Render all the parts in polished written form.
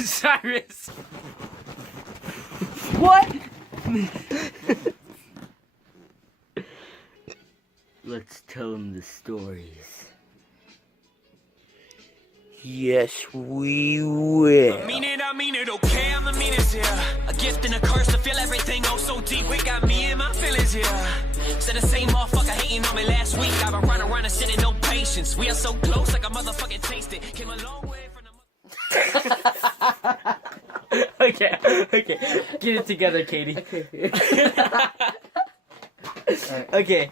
Cyrus. What? Let's tell him the stories. Yes, we will. I mean it, okay, I'm the meanest here. A gift and a curse to feel everything oh so deep. We got me and my feelings here. Said the same motherfucker hating on me last week. I've been running around and sitting, no patience. We are so close, like a motherfucking taste it. Came a long way from the Okay. Get it together, Katie. Okay.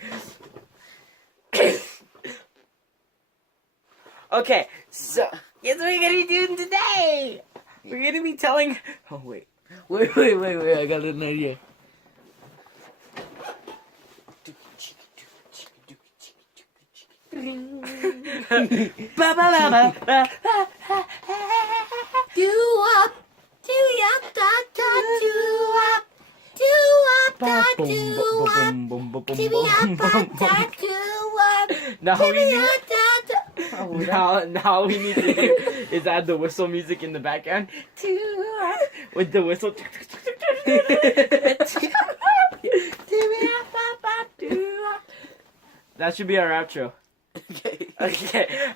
Okay, so guess what we're gonna be doing today? We're gonna be telling. Oh wait, I got an idea. Now we need to do is add the whistle music in the background with the whistle. That should be our outro. Okay.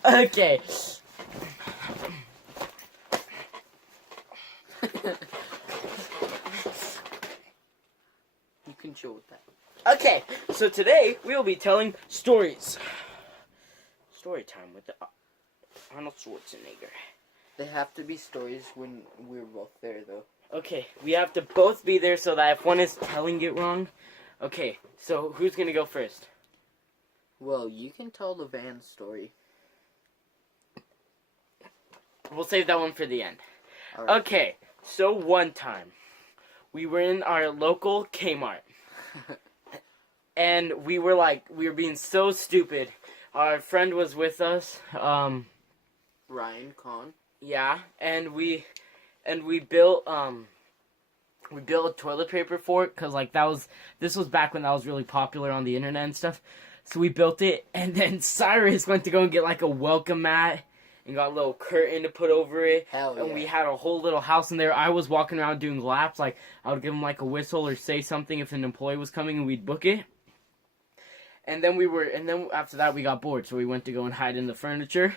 You can chill with that. Okay, so today we will be telling stories. Story time with the Arnold Schwarzenegger. They have to be stories when we're both there, though. Okay, we have to both be there so that if one is telling it wrong. Okay, so who's gonna go first? Well, you can tell the van story. We'll save that one for the end. All right. Okay, so one time we were in our local Kmart. And we were being so stupid. Our friend was with us, Ryan Kahn. yeah, and we built a toilet paper fort, cause this was back when that was really popular on the internet and stuff. So we built it, and then Cyrus went to go and get like a welcome mat and got a little curtain to put over it. Hell yeah. And we had a whole little house in there. I was walking around doing laps, like I would give him like a whistle or say something if an employee was coming, and we'd book it. And then after that we got bored, so we went to go and hide in the furniture.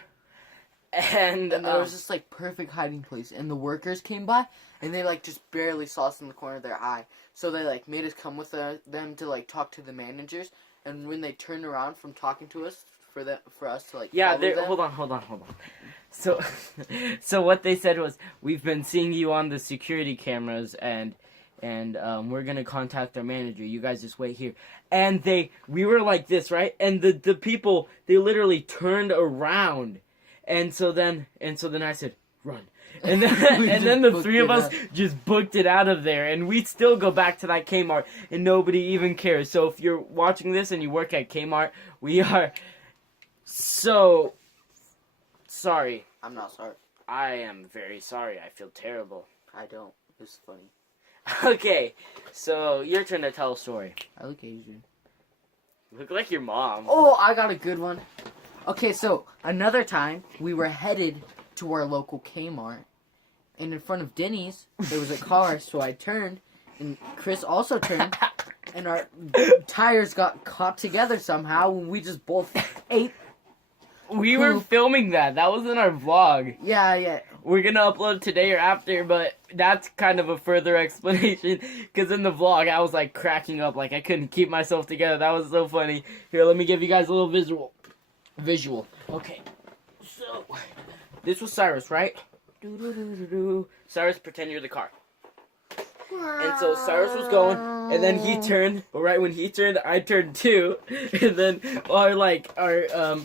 And there was this like perfect hiding place, and the workers came by, and they like just barely saw us in the corner of their eye. So they like made us come with them to like talk to the managers. And when they turned around from talking to us, for us to like hold on. So what they said was, we've been seeing you on the security cameras, and we're gonna contact our manager. You guys just wait here. And we were like this, right? And the people, they literally turned around, and so then I said, run. And then the three of us just booked it out of there, and we still go back to that Kmart, and nobody even cares. So if you're watching this and you work at Kmart, we are so sorry. I'm not sorry. I am very sorry. I feel terrible. I don't. It's funny. Okay, so your turn to tell a story. I look Asian. You look like your mom. Oh, I got a good one. Okay, so another time we were headed to our local Kmart, and in front of Denny's there was a car, so I turned, and Chris also turned, and our tires got caught together somehow, and we just both ate. We were filming that. That was in our vlog. Yeah. We're gonna upload today or after, but that's kind of a further explanation, because in the vlog I was like cracking up, like I couldn't keep myself together. That was so funny. Here, let me give you guys a little visual. Okay, so this was Cyrus, right? Cyrus, pretend you're the car. And so Cyrus was going, and then he turned, but right when he turned, I turned too, and then our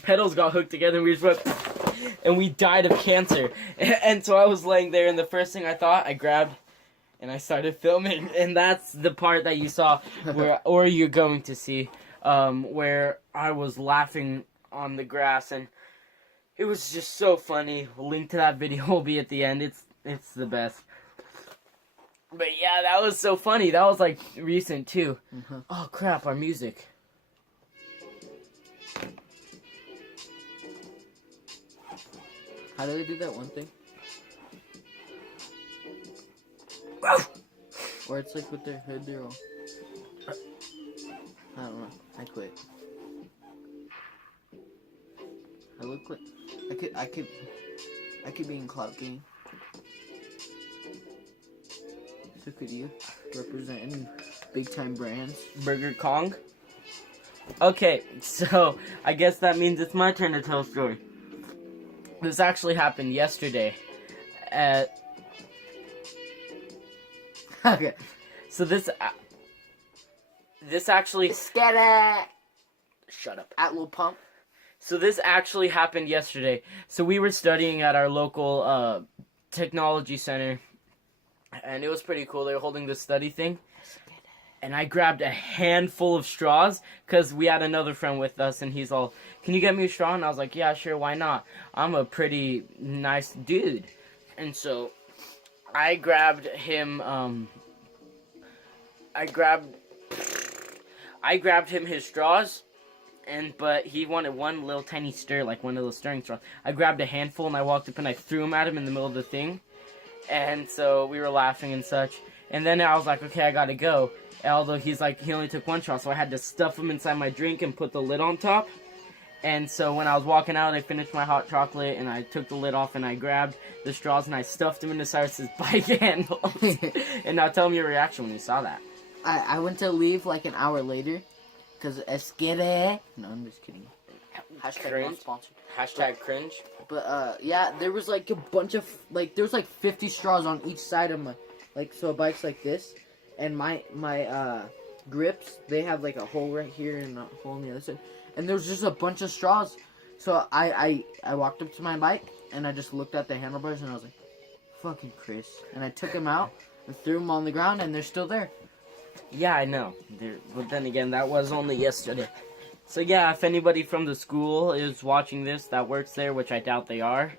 pedals got hooked together, and we just went, and we died of cancer. And so I was laying there, and the first thing I thought, I grabbed, and I started filming, and that's the part that you saw, or you're going to see, where I was laughing on the grass, and it was just so funny. A link to that video will be at the end. It's the best. But yeah, that was so funny. That was like recent too. Mm-hmm. Oh crap, our music. How do they do that one thing? Or it's like with their hood, they're all... I don't know. I quit. I look like... I could be in Cloud Game. So could you. Representing big time brands. Burger Kong. Okay, so I guess that means it's my turn to tell a story. This actually happened yesterday. Okay. So this actually... Scatter! Shut up. At Lil Pump. So this actually happened yesterday. So we were studying at our local technology center. And it was pretty cool. They were holding this study thing. And I grabbed a handful of straws because we had another friend with us. And he's all, can you get me a straw? And I was like, yeah, sure, why not? I'm a pretty nice dude. And so I grabbed him, I grabbed him his straws. But he wanted one little tiny stir, like one of those stirring straws. I grabbed a handful and I walked up and I threw him at him in the middle of the thing. And so we were laughing and such. And then I was like, okay, I gotta go. Although he's like, he only took one straw, so I had to stuff him inside my drink and put the lid on top. And so when I was walking out, I finished my hot chocolate and I took the lid off and I grabbed the straws and I stuffed them into Cyrus's bike handles. And now tell me your reaction when you saw that. I went to leave like an hour later. Because Esquire. No, I'm just kidding. Hashtag Cringe. not sponsored. Hashtag cringe. But, yeah, there was like a bunch of, like, there was like 50 straws on each side of my, like, so a bike's like this. And my grips, they have like a hole right here and a hole on the other side. And there was just a bunch of straws. So I walked up to my bike and I just looked at the handlebars and I was like, fucking Chris. And I took them out and threw them on the ground and they're still there. Yeah, I know. But then again, that was only yesterday. So yeah, if anybody from the school is watching this that works there, which I doubt they are.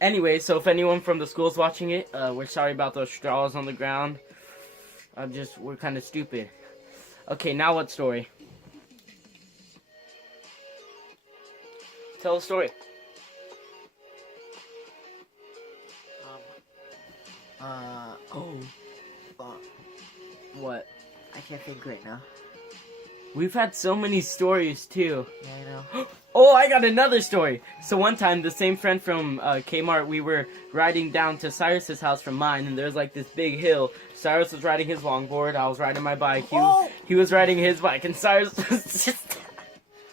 Anyway, so if anyone from the school is watching it, we're sorry about those straws on the ground. We're kind of stupid. Okay, now what story? Tell a story. What? I can't think right now. We've had so many stories too. Yeah, I know. Oh, I got another story. So one time, the same friend from Kmart, we were riding down to Cyrus's house from mine, and there's like this big hill. Cyrus was riding his longboard, I was riding my bike. He was riding his bike, and Cyrus was just...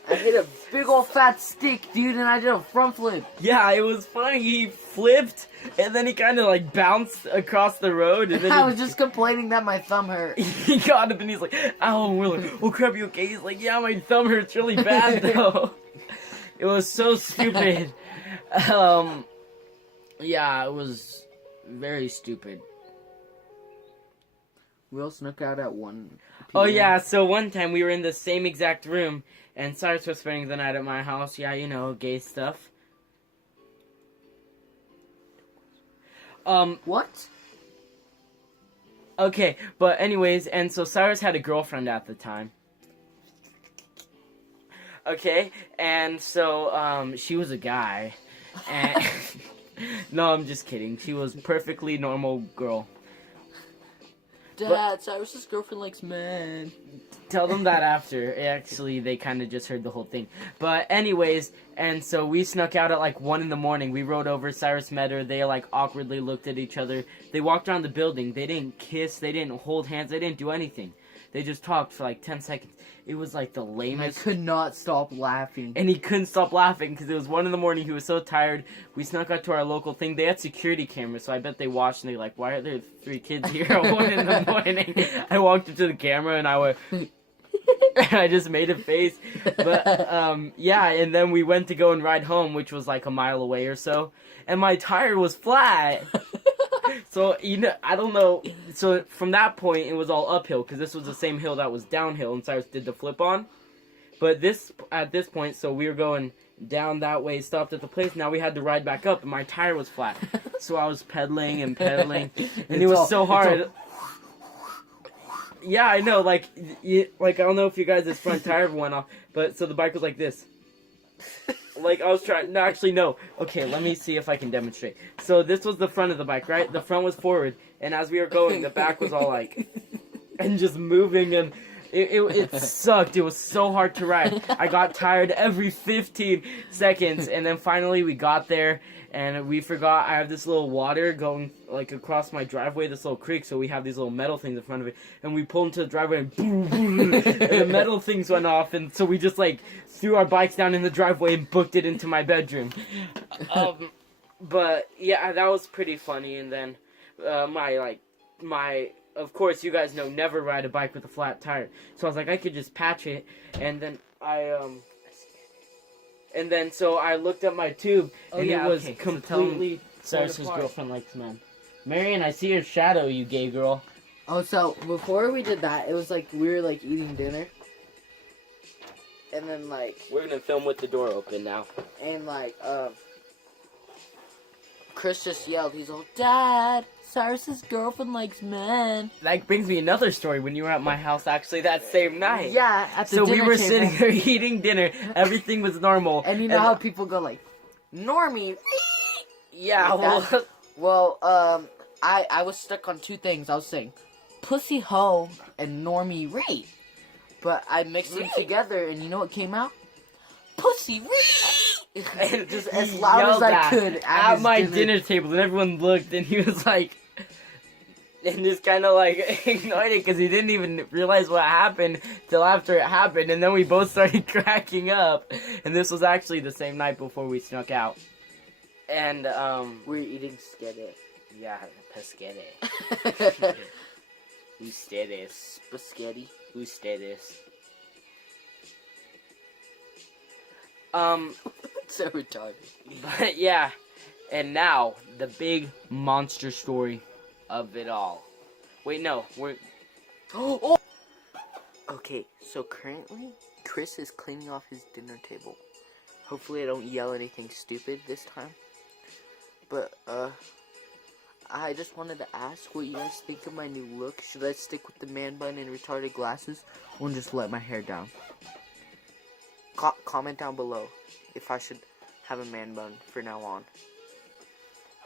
I hit a big old fat stick, dude, and I did a front flip. Yeah, it was funny. He flipped, and then he kind of like bounced across the road. And then I was just complaining that my thumb hurt. He got up and he's like, ow, and we're like, oh crap, you okay? He's like, yeah, my thumb hurts really bad though. It was so stupid. Yeah, it was very stupid. We all snuck out at 1 p.m. Oh yeah, so one time we were in the same exact room, and Cyrus was spending the night at my house. Yeah, you know, gay stuff. What? Okay, but anyways, and so Cyrus had a girlfriend at the time. Okay, and so, she was a guy. And no, I'm just kidding. She was perfectly normal girl. Dad, Cyrus's girlfriend likes men. Tell them that after. Actually, they kind of just heard the whole thing. But anyways, and so we snuck out at like 1 in the morning. We rode over. Cyrus met her. They like awkwardly looked at each other. They walked around the building. They didn't kiss. They didn't hold hands. They didn't do anything. They just talked for like 10 seconds. It was like the lamest. I could not stop laughing. And he couldn't stop laughing because it was 1 in the morning. He was so tired. We snuck out to our local thing. They had security cameras, so I bet they watched and they're like, why are there 3 kids here at 1 in the morning? I walked up to the camera and I went... I just made a face. But, yeah, and then we went to go and ride home, which was like a mile away or so. And my tire was flat. So, you know, I don't know. So, from that point, it was all uphill, because this was the same hill that was downhill, and Cyrus did the flip on. But at this point, so we were going down that way, stopped at the place. Now we had to ride back up, and my tire was flat. So I was pedaling and pedaling, and it was so hard. Yeah, I know, like, I don't know if you guys' front tire went off, but, so the bike was like this. like I was trying. No, actually, no. Okay, let me see if I can demonstrate. So this was the front of the bike, right? The front was forward, and as we were going, the back was all like, and just moving, and it sucked. It was so hard to ride. I got tired every 15 seconds, and then finally we got there. And we forgot I have this little water going like across my driveway, this little creek, so we have these little metal things in front of it. And we pulled into the driveway and boom, boom, and the metal things went off, and so we just like threw our bikes down in the driveway and booked it into my bedroom. But yeah, that was pretty funny. And then of course you guys know, never ride a bike with a flat tire. So I was like, I could just patch it, and then so I looked at my tube, and it was completely... Cyrus's girlfriend likes men. Marion, I see your shadow, you gay girl. Oh, so before we did that, it was like we were like eating dinner. And then like... We're gonna film with the door open now. And like, Chris just yelled, he's all, Dad, Cyrus's girlfriend likes men. That brings me another story when you were at my house actually that same night. Yeah, at the So dinner we were table. sitting there eating dinner, everything was normal. And you know how people go like, Normie. Yeah, like well, I was stuck on two things. I was saying, pussy hoe and Normie rape. But I mixed them together, and you know what came out? Pussy rape! And just as loud as I could at my dinner table, and everyone looked, and he was like, and just kind of like ignored it because he didn't even realize what happened till after it happened, and then we both started cracking up. And this was actually the same night before we snuck out. And we're eating sketty. Yeah, pesquete. Ustedes. Spaghetti. Ustedes. So retarded. But yeah, and now the big monster story of it all. Wait, no, we're... Oh! Okay, so currently, Chris is cleaning off his dinner table. Hopefully I don't yell anything stupid this time. But, I just wanted to ask what you guys think of my new look. Should I stick with the man bun and retarded glasses, or just let my hair down? Comment down below if I should have a man bun for now on.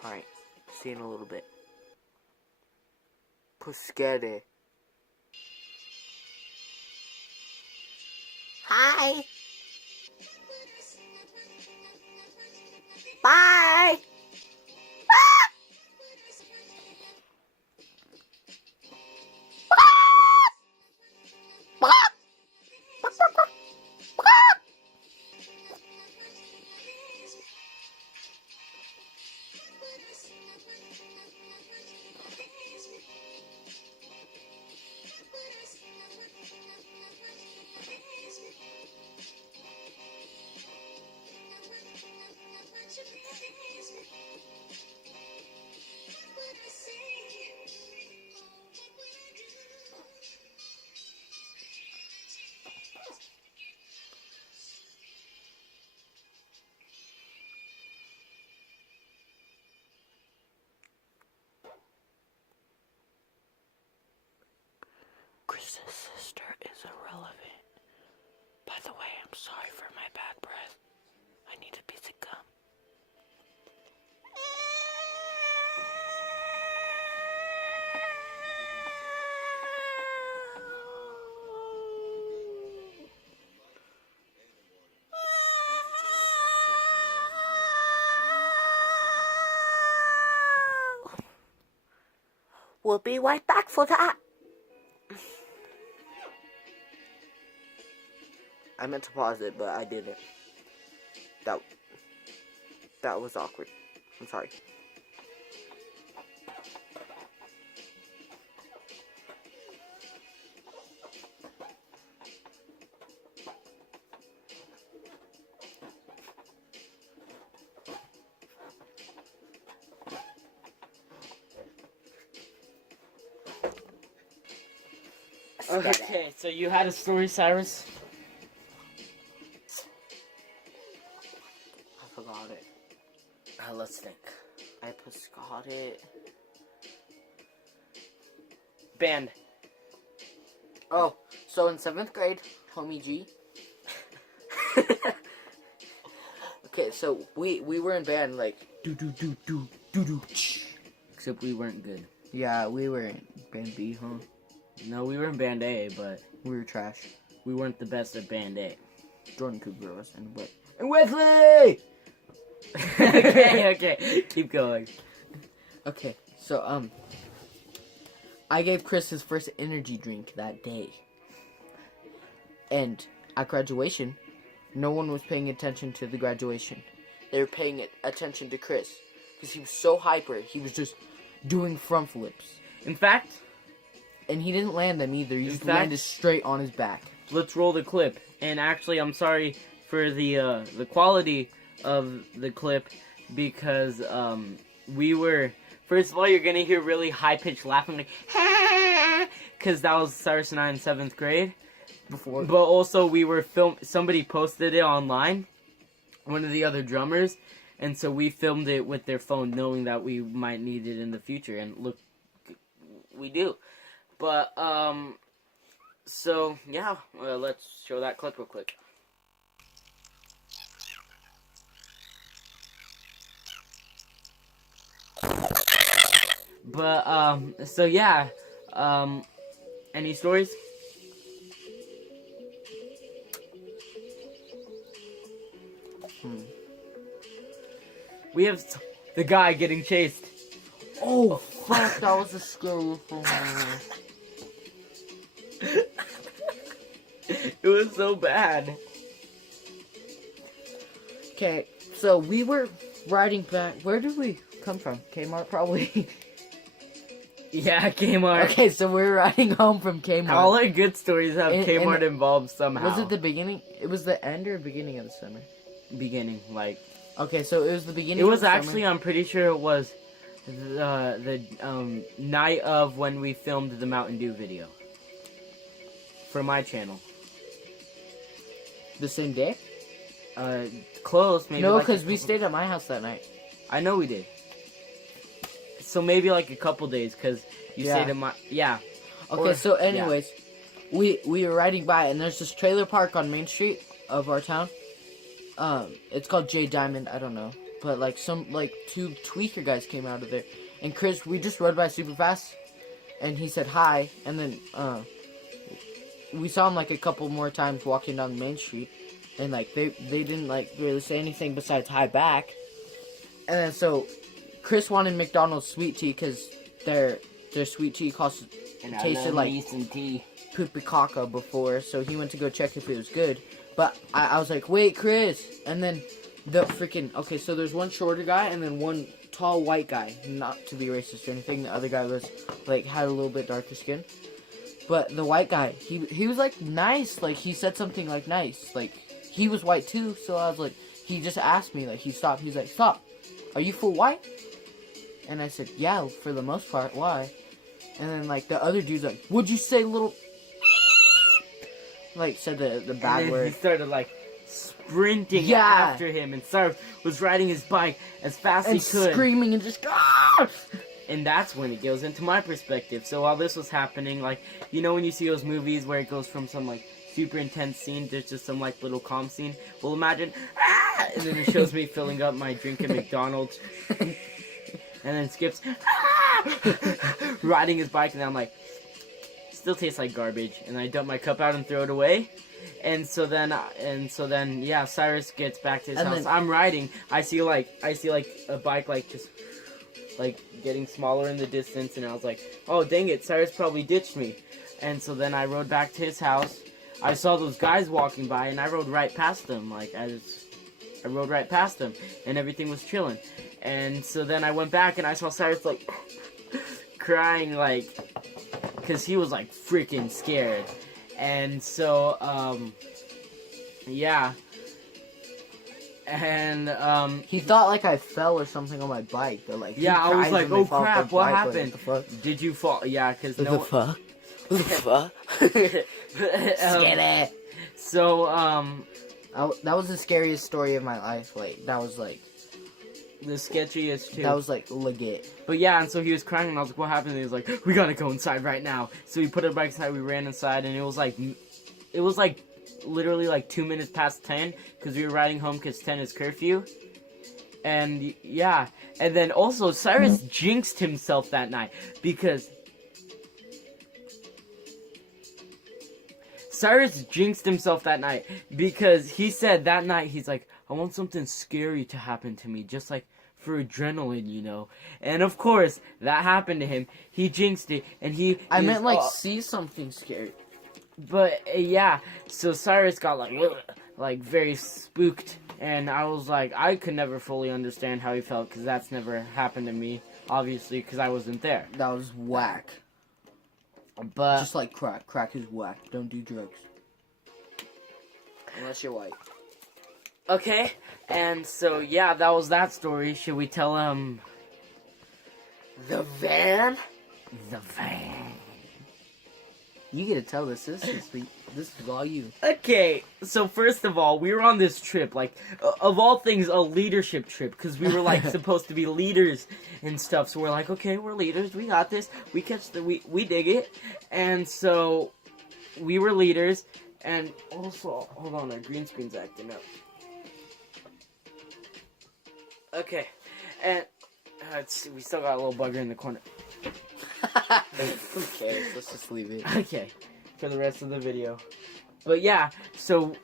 Alright, see you in a little bit. Pesquete. Hi. Bye. Chris's sister is irrelevant. By the way, I'm sorry for my bad breath. I need a piece of gum. We'll be right back for that. I meant to pause it, but I didn't. That was awkward. I'm sorry. Okay, so you had a story, Cyrus? I forgot it. Let's think. I forgot it. Band. Oh, so in 7th grade, homie G. Okay, so we were in band like do. Except we weren't good. Yeah, we were in band B, huh? No, we were in band A, but We were trash. we weren't the best at band A. Jordan Cooper was in what? And Wesley. Okay, keep going. Okay, so I gave Chris his first energy drink that day. And at graduation, no one was paying attention to the graduation. They were paying attention to Chris. Because he was so hyper, he was just doing front flips. In fact, And he didn't land them either, he In just fact- landed straight on his back. let's roll the clip. And actually, I'm sorry for the quality of the clip because we were. First of all, you're gonna hear really high pitched laughing, like because that was Cyrus and I in 7th grade. Before. But also, we were somebody posted it online, one of the other drummers, and so we filmed it with their phone, knowing that we might need it in the future. And look, we do. But so yeah, let's show that clip real quick. But so yeah, any stories? We have the guy getting chased. Oh, fuck, that was a scary thing. It was so bad. Okay, so we were riding back. Where did we come from? Kmart, probably. Yeah, Kmart. Okay, so we were riding home from Kmart. All our good stories have And- Kmart and- involved somehow. Was it the beginning? It was the end or beginning of the summer? beginning? Like, Okay, so it was the beginning. it was of the actually. Summer. I'm pretty sure it was the night of when we filmed the Mountain Dew video for my channel. The same day. Close, maybe. No, like a because we couple- stayed at my house that night. I know we did. So maybe like a couple days, because you Yeah. stayed in my. Yeah. Okay, Or- so yeah. anyways, we were riding by, and there's this trailer park on Main Street of our town. It's called J Diamond. I don't know, but like two tweaker guys came out of there, and Chris, we just rode by super fast, and he said hi, and then we saw him like a couple more times walking down Main Street, and like they didn't like really say anything besides hi back, and then so Chris wanted McDonald's sweet tea because their sweet tea tasted like poopy caca before, so he went to go check if it was good. But I was like, wait, Chris. And then the freaking... Okay, so there's one shorter guy and then one tall white guy. Not to be racist or anything. The other guy was, like, had a little bit darker skin. But the white guy, he was, like, nice. Like, he said something, like, nice. Like, he was white, too. So I was like... He just asked me, like, he stopped. He's like, stop. Are you full white? And I said, yeah, for the most part. Why? And then, like, the other dude's like, what'd you say, little... Like, said the bad And then word. he started like sprinting Yeah. after him, and Cyrus was riding his bike as fast And as he could. screaming and just... "Ah!" And that's when it goes into my perspective. So while this was happening, like, you know when you see those movies where it goes from some like super intense scene to just some like little calm scene? Well, imagine, ah! And then it shows me filling up my drink at McDonald's, and then skips, ah! Riding his bike, and I'm like, still tastes like garbage, and I dump my cup out and throw it away. And so then, yeah, Cyrus gets back to his And house. then- I'm riding. I see like a bike like just like getting smaller in the distance, and I was like, oh dang it, Cyrus probably ditched me. And so then I rode back to his house. I saw those guys walking by, and I rode right past them. Like I rode right past them, and everything was chilling. And so then I went back, and I saw Cyrus like crying, like, because he was like freaking scared. And so yeah. And He thought like I fell or something on my bike, but like yeah, I was like, oh crap, what happened? What the fuck? Did you fall? Yeah, because What no. the fuck? What the fuck? Scared. So That was the scariest story of my life. Like that was like the sketchiest too. that was like legit. But yeah, and so he was crying, and I was like, what happened? And he was like, we gotta go inside right now. So we put our bikes aside, we ran inside, and it was like literally like 2 minutes past 10 because we were riding home because 10 is curfew. And yeah, and then also Cyrus jinxed himself that night because he said that night, he's like, I want something scary to happen to me, just like for adrenaline, you know. And of course, that happened to him. He jinxed it, and I meant like see something scary. But yeah, so Cyrus got like very spooked, and I was like, I could never fully understand how he felt because that's never happened to me, obviously, because I wasn't there. That was whack. But just like crack. Crack is whack. Don't do drugs. Unless you're white. okay, and so yeah, that was that story. Should we tell The van? the van? You get to tell this. This is all you. Okay, so first of all, we were on this trip, like, of all things, a leadership trip, because we were, like, supposed to be leaders and stuff, so we're like, okay, we're leaders, we got this, we dig it, and so, we were leaders, and also, hold on, our green screen's acting up. Okay, and, let's see, we still got a little bugger in the corner. Who cares? Let's just leave it. Okay, for the rest of the video. But yeah, so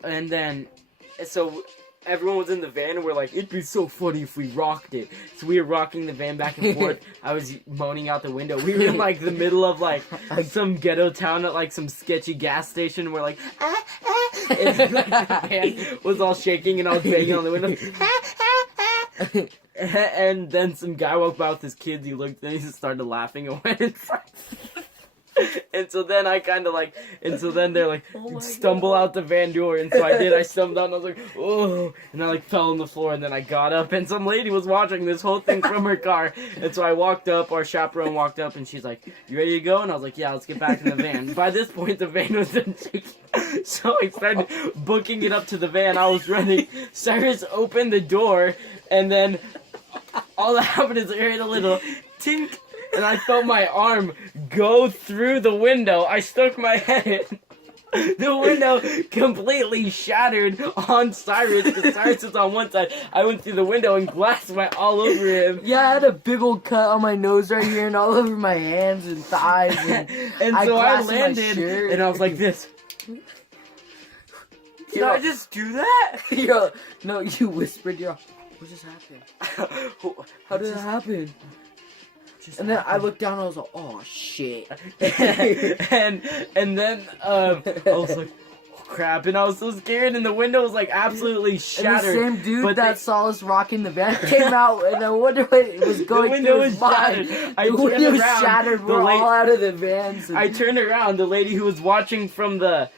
everyone was in the van and we're like, it'd be so funny if we rocked it. So we were rocking the van back and forth. I was moaning out the window. We were in like the middle of like some ghetto town at like some sketchy gas station. And we're like, ah, ah. And like, the van was all shaking and I was banging on the window. And then some guy walked by with his kids. He looked and he just started laughing and went inside. And so then I kind of like, and so then they're like, stumble out the van door. And so I did. I stumbled out and I was like, oh, and I like fell on the floor. And then I got up and some lady was watching this whole thing from her car. And so I walked up, our chaperone walked up and she's like, you ready to go? And I was like, yeah, let's get back in the van. By this point, the van was in shaking. So I started booking it up to the van. I was running. Cyrus opened the door and then all that happened is I heard a little tink, and I felt my arm go through the window. I stuck my head in. The window completely shattered on Cyrus, because Cyrus was on one side. I went through the window and glass went all over him. Yeah, I had a big old cut on my nose right here and all over my hands and thighs. And so I landed, and I was like this. Did I just do that? Yo, no, you whispered, yo. What just happened? How did it happen? And then I looked down and I was like, oh shit. and then I was like, oh crap, and I was so scared and the window was like absolutely shattered. And the same dude that saw us rocking the van came out and I wonder what was going through his mind. The window was shattered, we're all out of the vans. I turned around, the lady who was watching from the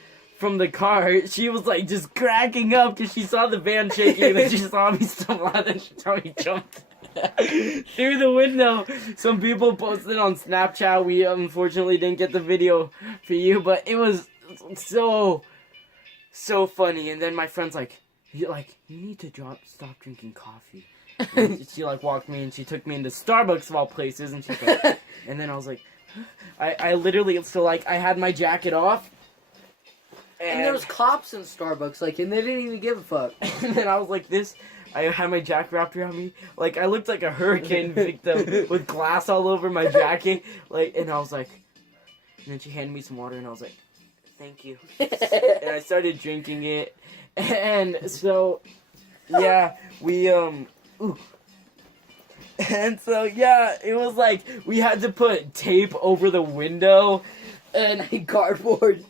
car, she was like just cracking up because she saw the van shaking and then she saw me stumble out and she saw me jump through the window. Some people posted on Snapchat. We unfortunately didn't get the video for you, but it was so funny. And then my friend's like, you need to stop drinking coffee. And she like walked me and she took me into Starbucks of all places, and she's like, and then I was like, I literally, so like I had my jacket off. And there was cops in Starbucks, like, and they didn't even give a fuck. And then I was like this. I had my jacket wrapped around me. Like, I looked like a hurricane victim with glass all over my jacket. Like, and I was like, and then she handed me some water, and I was like, thank you. And I started drinking it. And so, yeah, we, ooh. And so, yeah, it was like, we had to put tape over the window. And cardboard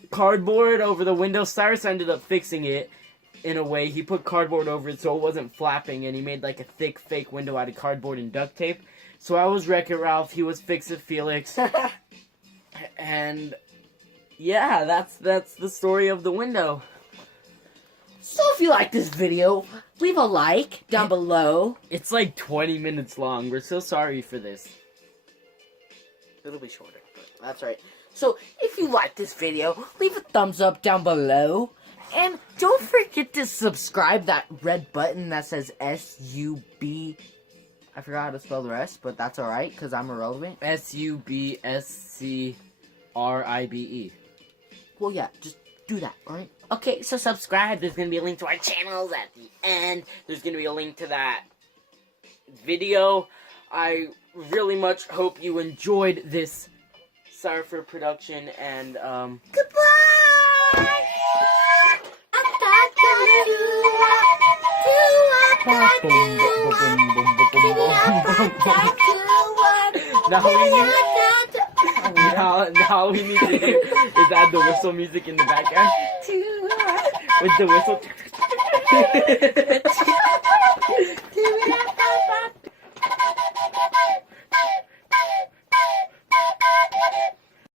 over the window. Cyrus ended up fixing it in a way. He put cardboard over it so it wasn't flapping, and he made like a thick fake window out of cardboard and duct tape. So I was Wreck-It Ralph, he was Fix-It Felix. And yeah, that's the story of the window. So if you like this video, leave a like down below. It's like 20 minutes long. We're so sorry for this. It'll be shorter, but that's right. So, if you like this video, leave a thumbs up down below. And don't forget to subscribe, that red button that says S-U-B. I forgot how to spell the rest, but that's alright, because I'm irrelevant. S-U-B-S-C-R-I-B-E. Well, yeah, just do that, alright? Okay, so subscribe. There's going to be a link to our channels at the end. There's going to be a link to that video. I really much hope you enjoyed this Syroffur production, and Goodbye! now we need to do is add the whistle music in the background with the whistle.